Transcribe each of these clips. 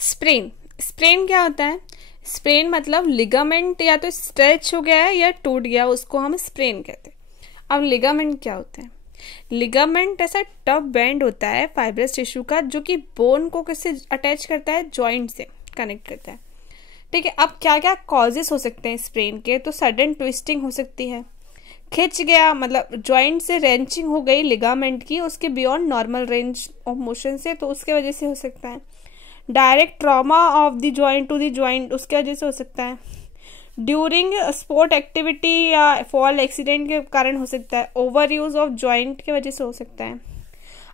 Sprain, sprain क्या होता है? स्प्रेन मतलब लिगामेंट या तो स्ट्रेच हो गया है या टूट गया, उसको हम स्प्रेन कहते हैं। अब लिगामेंट क्या होता है? लिगामेंट ऐसा टफ बैंड होता है फाइब्रस टिश्यू का, जो कि बोन को किससे अटैच करता है? जॉइंट से कनेक्ट करता है। ठीक है, अब क्या क्या कॉजेस हो सकते हैं स्प्रेन के? तो सडन ट्विस्टिंग हो सकती है, खिंच गया मतलब जॉइंट से रेंचिंग हो गई लिगामेंट की उसके beyond normal range of motion से, तो उसके वजह से हो सकता है। Direct trauma of the joint to the joint, उसके वजह से हो सकता है। ड्यूरिंग स्पोर्ट एक्टिविटी या फॉल एक्सीडेंट के कारण हो सकता है। ओवर यूज ऑफ जॉइंट की वजह से हो सकता है।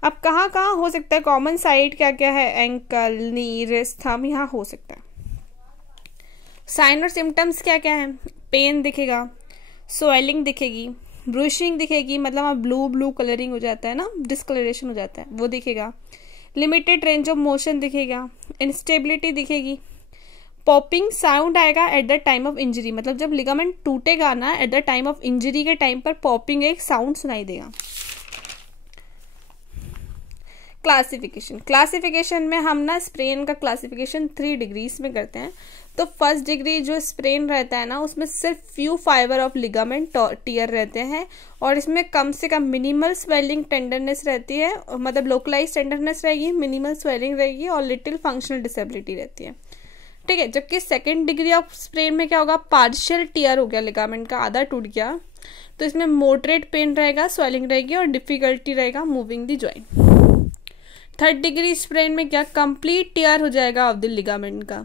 अब कहाँ कहाँ हो सकता है? कॉमन साइट क्या क्या है? एंकल, नी, रिस्ट, थंब, यहाँ हो सकता है। साइन और सिम्टम्स क्या क्या है? पेन दिखेगा, स्वेलिंग दिखेगी, ब्रूशिंग दिखेगी, मतलब अब ब्लू ब्लू कलरिंग हो जाता है ना, डिस्कलरेशन हो जाता है, वो दिखेगा। लिमिटेड रेंज ऑफ मोशन दिखेगा, इंस्टेबिलिटी दिखेगी, पॉपिंग साउंड आएगा at the time of injury, मतलब जब लिगामेंट टूटेगा ना, at the time of injury के टाइम पर पॉपिंग एक साउंड सुनाई देगा। क्लासिफिकेशन, क्लासिफिकेशन में हम ना स्प्रेन का क्लासिफिकेशन 3 डिग्रीज में करते हैं। तो फर्स्ट डिग्री जो स्प्रेन रहता है ना, उसमें सिर्फ few fibre of ligament tear रहते हैं और इसमें कम से कम मिनिमल स्वेलिंग टेंडरनेस रहती है, मतलब लोकलाइज टेंडरनेस रहेगी, मिनिमल स्वेलिंग रहेगी और लिटिल फंक्शनल डिसेबिलिटी रहती है। ठीक है, जबकि सेकेंड डिग्री ऑफ स्प्रेन में क्या होगा? पार्शियल टियर हो गया, लिगामेंट का आधा टूट गया, तो इसमें मोडरेट पेन रहेगा, स्वेलिंग रहेगी और डिफिकल्टी रहेगा moving the joint. Third degree sprain में क्या? कंप्लीट टियर हो जाएगा ऑफ द लिगामेंट का।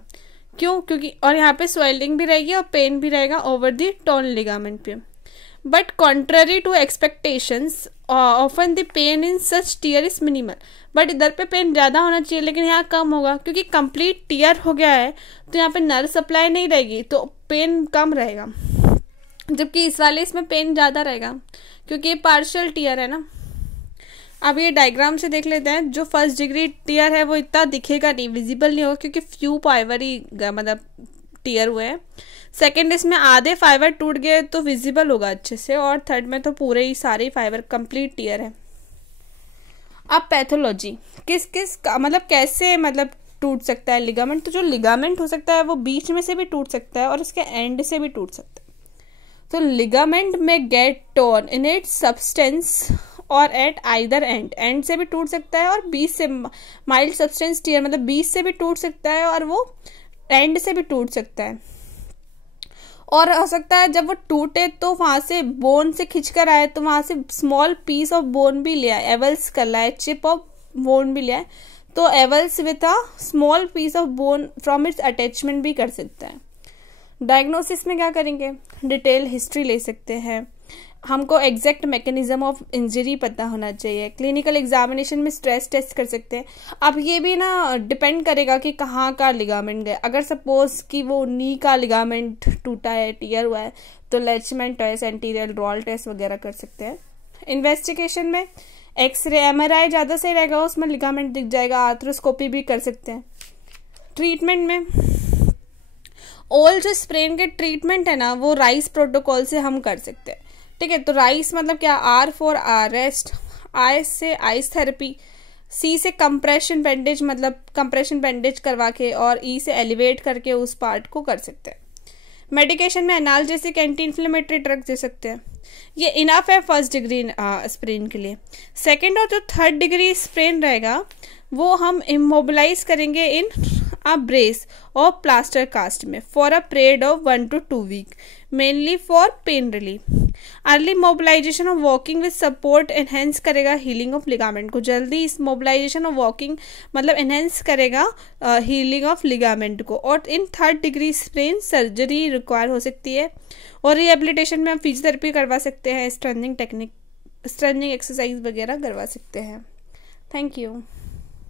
क्यों? क्योंकि और यहाँ पे स्वेलिंग भी रहेगी और पेन भी रहेगा ओवर द टॉर्न लिगामेंट पे। But contrary to expectations often the pain in such tear is minimal, but इधर पे पेन ज़्यादा होना चाहिए लेकिन यहाँ कम होगा, क्योंकि कंप्लीट टियर हो गया है तो यहाँ पे नर्व सप्लाई नहीं रहेगी तो पेन कम रहेगा, जबकि इस वाले इसमें पेन ज़्यादा रहेगा क्योंकि ये पार्शियल टियर है ना। अब ये डायग्राम से देख लेते हैं। जो फर्स्ट डिग्री टियर है वो इतना दिखेगा नहीं, विजिबल नहीं होगा क्योंकि फ्यू फाइबर ही मतलब टियर हुए हैं। सेकंड इसमें आधे फाइबर टूट गए तो विजिबल होगा अच्छे से, और थर्ड में तो पूरे ही सारे फाइबर कंप्लीट टियर है। अब पैथोलॉजी, किस किस का मतलब कैसे मतलब टूट सकता है लिगामेंट? तो जो लिगामेंट हो सकता है वो बीच में से भी टूट सकता है और उसके एंड से भी टूट सकता है। तो लिगामेंट में get torn in its substance और एट आइदर एंड से भी टूट सकता है और बीच से माइल्ड सब्सटेंस टियर मतलब बीच से भी टूट सकता है और वो एंड से भी टूट सकता है। और हो सकता है जब वो टूटे तो वहां से बोन से खिंचकर आए तो वहां से स्मॉल पीस ऑफ बोन भी लिया है, एवल्स कर लाए, चिप ऑफ बोन भी लिया है, तो avulse with a small piece of bone from its attachment भी कर सकता है। डायग्नोसिस में क्या करेंगे? डिटेल हिस्ट्री ले सकते हैं, हमको एग्जैक्ट मैकेनिज्म ऑफ इंजरी पता होना चाहिए, क्लिनिकल एग्जामिनेशन में स्ट्रेस टेस्ट कर सकते हैं। अब ये भी ना डिपेंड करेगा कि कहाँ का लिगामेंट गया। अगर सपोज कि वो नी का लिगामेंट टूटा है, टियर हुआ है, तो लेचमेंट टेस्ट, एंटीरियर रॉल टेस्ट वगैरह कर सकते हैं। इन्वेस्टिगेशन में एक्सरे, एमआरआई ज़्यादा सही रहेगा, उसमें लिगामेंट दिख जाएगा, आर्थ्रोस्कोपी भी कर सकते हैं। ट्रीटमेंट में ऑल जो स्प्रेन के ट्रीटमेंट है ना वो राइस प्रोटोकॉल से हम कर सकते हैं। ठीक है, तो राइस मतलब क्या? आर फॉर रेस्ट, आई से आइस थेरेपी, सी से कंप्रेशन बैंडेज मतलब कंप्रेशन बैंडेज करवा के, और ई से एलिवेट करके उस पार्ट को कर सकते हैं। मेडिकेशन में एनाल्जेसिक, एंटी इन्फ्लेमेटरी ड्रग दे सकते हैं। ये इनफ है फर्स्ट डिग्री स्प्रेन के लिए। सेकेंड और जो थर्ड डिग्री स्प्रेन रहेगा वो हम इमोबिलाइज करेंगे इन अ ब्रेस और प्लास्टर कास्ट में for a period of 1 to 2 week, mainly for pain relief. Early mobilisation of walking with support enhance करेगा हीलिंग ऑफ लिगामेंट को। जल्दी इस मोबिलाइजेशन ऑफ वॉकिंग मतलब एनहेंस करेगा हीलिंग ऑफ लिगामेंट को। और in third degree sprain surgery require हो सकती है, और रिहेबिलिटेशन में हम फिजियोथेरेपी करवा सकते हैं, स्ट्रेंथनिंग टेक्निक, स्ट्रेंथनिंग एक्सरसाइज वगैरह करवा सकते हैं। Thank you.